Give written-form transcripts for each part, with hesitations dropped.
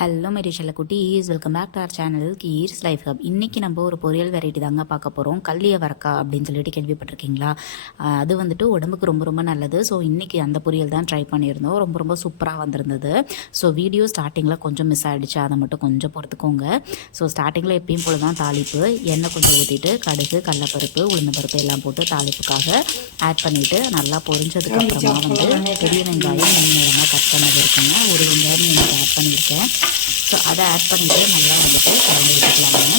Hello மெரிஷல்ல குட்டீஸ், welcome back to our channel கீர்ஸ் லைஃப் ஹப். இன்றைக்கி நம்ம ஒரு பொரியல் வெரைட்டி தாங்க பார்க்க போகிறோம். கல்லிய வரக்கா அப்படின்னு சொல்லிட்டு கேள்விப்பட்டிருக்கீங்களா? அது வந்துட்டு உடம்புக்கு ரொம்ப ரொம்ப நல்லது. ஸோ இன்றைக்கி அந்த பொரியல் தான் ட்ரை பண்ணியிருந்தோம். ரொம்ப ரொம்ப சூப்பராக வந்திருந்தது. ஸோ வீடியோ ஸ்டார்டிங்கில் கொஞ்சம் மிஸ் ஆகிடுச்சு, அதை மட்டும் கொஞ்சம் பொறுத்துக்கோங்க. ஸோ ஸ்டார்டிங்கில் எப்பயும் போல தான் தாளிப்பு. எண்ணெய் கொஞ்சம் ஊற்றிட்டு கடுகு, கடலைப்பருப்பு, உளுந்தப்பருப்பு எல்லாம் போட்டு தாளிப்புக்காக ஆட் பண்ணிவிட்டு நல்லா பொரிஞ்சதுக்கப்புறமா வந்து பெரிய வெங்காயம் நேரமாக கட் பண்ணது இருக்குங்க. ஒரு வெங்காயம் எனக்கு ஆட் பண்ணியிருக்கேன். ஸோ அதை ஆட் பண்ணிவிட்டு நல்லா வந்துட்டு கலந்து விட்டுக்கலாங்க.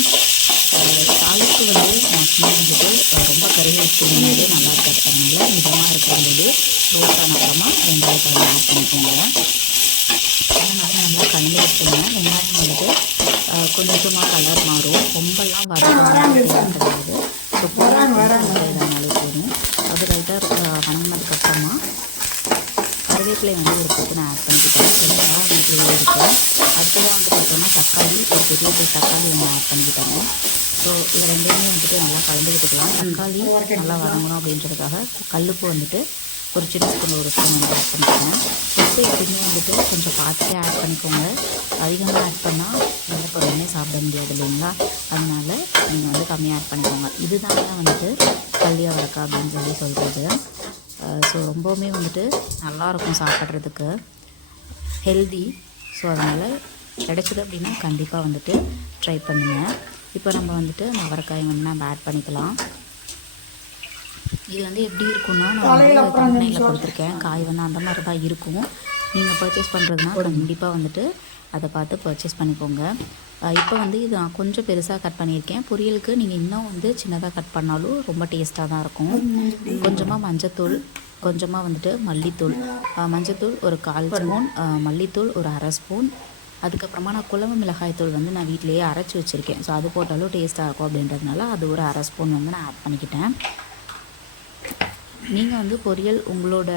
தாளிப்பு வந்து மேக்ஸிமம் வந்துட்டு ரொம்ப கறி வச்சுருந்தது நல்லா இருக்காது. அதனால் மிதமாக இருக்கிறது ரோஸ்ட் ஆன அப்புறமா வெங்காயத்தை வந்து ஆட் பண்ணிக்கோங்க. அதனால் நல்லா கலந்து வச்சுங்க. வெங்காயம் வந்துட்டு கொஞ்சமாக கலர் மாறும், ரொம்பலாம் வதங்கிறது கிடையாது. ஸோ இதனாலே போதும். அது லைட்டாக வணங்கினதுக்கப்புறமா கருவேப்பிலை வந்து ஒரு பக்கம் நான் ஆட் பண்ணிக்கிட்டேன். கொஞ்சமாக வீட்டிலேயே இருக்கும். அடுத்ததாக வந்து பார்த்தோன்னா தக்காளி, ஒரு பெரிய தக்காளி வந்து ஆட் பண்ணிக்கிட்டாங்க. ஸோ இது ரெண்டையுமே வந்துட்டு நல்லா கலந்து விட்டுக்கலாம். தக்காளி நல்லா வதங்கணும் அப்படின்றதுக்காக கல்லுப்பு வந்துட்டு ஒரு சின்ன ஸ்பூன் ஒரு ஸ்பூன் வந்து ஆட் பண்ணிக்கோங்க. உப்பு எப்படியுமே வந்துட்டு கொஞ்சம் பார்த்துட்டே ஆட் பண்ணிக்கோங்க. அதிகமாக ஆட் பண்ணால் எந்த பொருளுமே சாப்பிட முடியாது இல்லைங்களா? அதனால் நீங்கள் வந்து கம்மியாக ஆட் பண்ணிக்கோங்க. இதுதாங்க வந்துட்டு கல்லிய வரக்கா அப்படின்னு சொல்கிறது. ஸோ ரொம்பவுமே வந்துட்டு நல்லாயிருக்கும் சாப்பிட்றதுக்கு, ஹெல்தி. ஸோ அதனால் கிடைச்சிது அப்படின்னா கண்டிப்பாக வந்துட்டு ட்ரை பண்ணுங்கள். இப்போ நம்ம வந்துட்டு அவரைக்காயை வந்து நம்ம ஆட் பண்ணிக்கலாம். இது வந்து எப்படி இருக்குன்னா, நான் வந்து கம்பெனியில் கொடுத்துருக்கேன். காய் வந்து அந்த மாதிரி தான் இருக்கும். நீங்கள் பர்ச்சேஸ் பண்ணுறதுனா கண்டிப்பாக வந்துட்டு அதை பார்த்து பர்ச்சேஸ் பண்ணிக்கோங்க. இப்போ வந்து இது நான் கொஞ்சம் பெருசாக கட் பண்ணியிருக்கேன். பொரியலுக்கு நீங்கள் இன்னும் வந்து சின்னதாக கட் பண்ணாலும் ரொம்ப டேஸ்ட்டாக தான் இருக்கும். கொஞ்சமாக மஞ்சத்தூள், கொஞ்சமாக வந்துட்டு மல்லித்தூள். மஞ்சத்தூள் ஒரு 1/4 ஸ்பூன், மல்லித்தூள் ஒரு 1/2 ஸ்பூன். அதுக்கப்புறமா நான் குழம்பு மிளகாய்த்தூள் வந்து நான் வீட்டிலேயே அரைச்சி வச்சுருக்கேன். ஸோ அது போட்டாலும் டேஸ்ட்டாக இருக்கும் அப்படின்றதுனால அது ஒரு 1/2 ஸ்பூன் வந்து நான் ஆட் பண்ணிக்கிட்டேன். நீங்கள் வந்து பொரியல் உங்களோட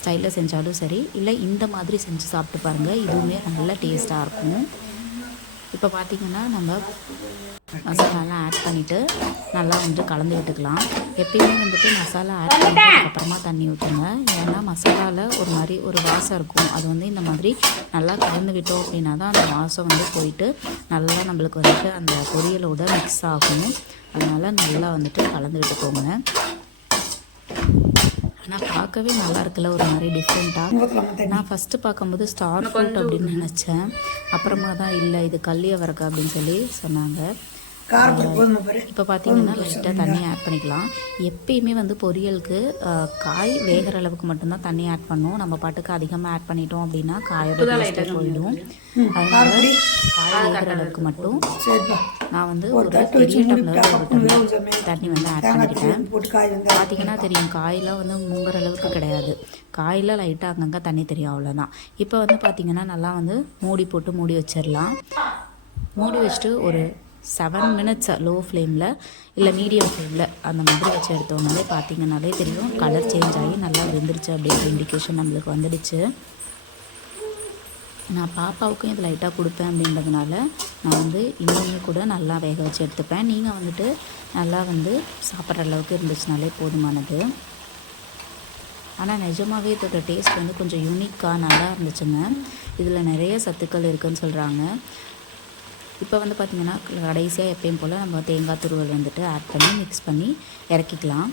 ஸ்டைலில் செஞ்சாலும் சரி, இல்லை இந்த மாதிரி செஞ்சு சாப்பிட்டு பாருங்கள். இதுவுமே நல்ல டேஸ்ட்டாக இருக்கும். இப்போ பார்த்திங்கன்னா நம்ம மசாலாலாம் ஆட் பண்ணிவிட்டு நல்லா வந்து கலந்து விட்டுக்கலாம். எப்பயுமே வந்துட்டு மசாலா ஆட் பண்ணதுக்கப்புறமா தண்ணி ஊற்றுங்க. ஏன்னா மசாலாவில் ஒரு மாதிரி ஒரு வாசம் இருக்கும். அது வந்து இந்த மாதிரி நல்லா கலந்து விட்டோம் அப்படின்னா தான் அந்த வாசம் வந்து போயிட்டு நல்லா நம்மளுக்கு வந்துட்டு அந்த பொரியலோட மிக்ஸ் ஆகும். அதனால் நல்லா வந்துட்டு கலந்து விட்டுக்கோங்க. ஆனால் பார்க்கவே நல்லா இருக்குல்ல, ஒரு மாதிரி டிஃப்ரெண்ட்டாக. நான் ஃபஸ்ட்டு பார்க்கும்போது ஸ்டார் ஃப்ரூட் அப்படின்னு நினச்சேன். அப்புறமா தான் இல்லை இது கல்லிய வரக்கா அப்படின்னு சொல்லி சொன்னாங்க. இப்போ பார்த்தீங்கன்னா லைட்டாக தண்ணி ஆட் பண்ணிக்கலாம். எப்பயுமே வந்து பொரியலுக்கு காய் வேகிற அளவுக்கு மட்டும்தான் தண்ணி ஆட் பண்ணணும். நம்ம பாட்டுக்கு அதிகமாக ஆட் பண்ணிட்டோம் அப்படின்னா காயோட டேஸ்ட்டே போயிடும். அதனால காய் வேகிற அளவுக்கு மட்டும் நான் வந்து ஒரு பெரிய டம்ளர் தண்ணி வந்து ஆட் பண்ணிக்கிட்டேன். பார்த்தீங்கன்னா தெரியும், காயெலாம் வந்து முங்குற அளவுக்கு கிடையாது. காயில் லைட்டாக அங்கங்கே தண்ணி தெரியும், அவ்வளோதான். இப்போ வந்து பார்த்திங்கன்னா நல்லா வந்து மூடி போட்டு மூடி வச்சிடலாம். மூடி வச்சுட்டு ஒரு 7 மினிட்ஸ் லோ ஃப்ளேமில் இல்லை மீடியம் ஃப்ளேமில் அந்த மாதிரி வச்சு எடுத்தோம்னாலே பார்த்திங்கனாலே தெரியும் கலர் சேஞ்ச் ஆகி நல்லா வெந்துருச்சு அப்படின்ற இண்டிகேஷன் நம்மளுக்கு வந்துடுச்சு. நான் பாப்பாவுக்கும் இது லைட்டாக கொடுப்பேன் அப்படின்றதுனால நான் வந்து இன்னுமே கூட நல்லா வேக வச்சு எடுத்துப்பேன். நீங்கள் வந்துட்டு நல்லா வந்து சாப்பிட்ற அளவுக்கு இருந்துச்சுனாலே போதுமானது. ஆனால் நிஜமாகவே இதோட டேஸ்ட் வந்து கொஞ்சம் யூனிக்காக நல்லா இருந்துச்சுங்க. இதில் நிறைய சத்துக்கள் இருக்குதுன்னு சொல்கிறாங்க. இப்போ வந்து பார்த்திங்கன்னா கடைசியாக எப்பயும் போல் நம்ம தேங்காய் துருவல் வந்துட்டு ஆட் பண்ணி மிக்ஸ் பண்ணி இறக்கிக்கலாம்.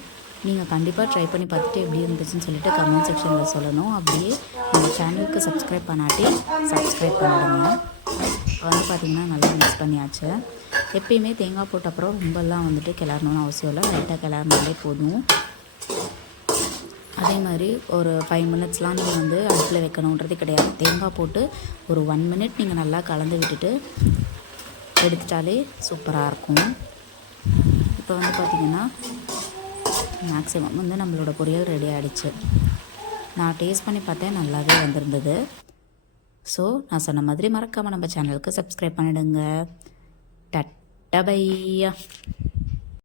நீங்கள் கண்டிப்பாக ட்ரை பண்ணி பார்த்துட்டு எப்படி இருந்துச்சுன்னு சொல்லிட்டு கமெண்ட் செக்ஷனில் சொல்லணும். அப்படியே நம்ம சேனலுக்கு சப்ஸ்கிரைப் பண்ணாட்டி சப்ஸ்கிரைப் பண்ணிடுங்க. இப்போ வந்து பார்த்திங்கன்னா நல்லா மிக்ஸ் பண்ணியாச்சு. எப்பயுமே தேங்காய் போட்ட அப்புறம் ரொம்பலாம் வந்துட்டு கிளறணும்னு அவசியம் இல்லை, லைட்டாக கிளறினாலே போதும். அதே மாதிரி ஒரு 5 மினிட்ஸ்லாம் நீங்கள் வந்து அடுப்பில் வைக்கணுன்றது கிடையாது. தேங்காய் போட்டு ஒரு 1 மினிட் நீங்கள் நல்லா கலந்து விட்டுட்டு எடுத்துட்டாலே சூப்பராக இருக்கும். இப்போ வந்து பார்த்திங்கன்னா மேக்ஸிமம் வந்து நம்மளோட பொரியல் ரெடி ஆகிடுச்சு. நான் டேஸ்ட் பண்ணி பார்த்தேன், நல்லாவே வந்திருந்தது. ஸோ நான் சொன்ன மாதிரி மறக்காமல் நம்ம சேனலுக்கு சப்ஸ்கிரைப் பண்ணிவிடுங்க. டட்டா பையா.